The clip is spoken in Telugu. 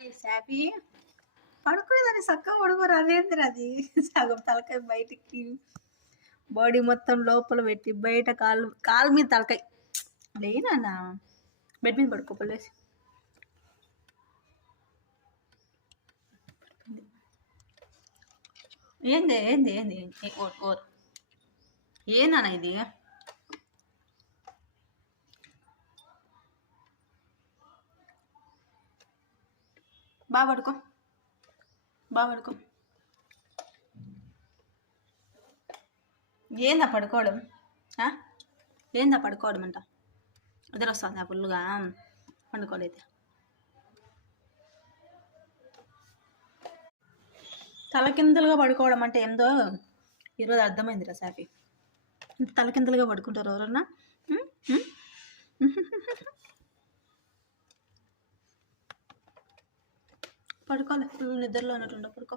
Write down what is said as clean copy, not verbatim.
సాఫీ పడుకునేదాన్ని చక్కగా పడుకోరు అదేంటిది అది సగం తలకాయ బయటికి బాడీ మొత్తం లోపల పెట్టి బయట కాలు మీద తలకాయ లేనా బెడ్ మీద పడుకోలేసి ఏంది ఏంది ఏంది ఓర్ ఏనా ఇది బాగా పడుకో బాగా పడుకో ఏందా పడుకోవడం ఏందా పడుకోవడం అంట నిద్ర వస్తుందా ఫుల్గా పండుకోలేదు తలకిందులుగా పడుకోవడం అంటే ఏందో ఈరోజు అర్థమైందిరా సాఫీ తలకిందులుగా పడుకుంటారు ఎవరన్నా పడుకోలే ఫుల్ నిద్రలో ఉన్నట్టుండ పడుకో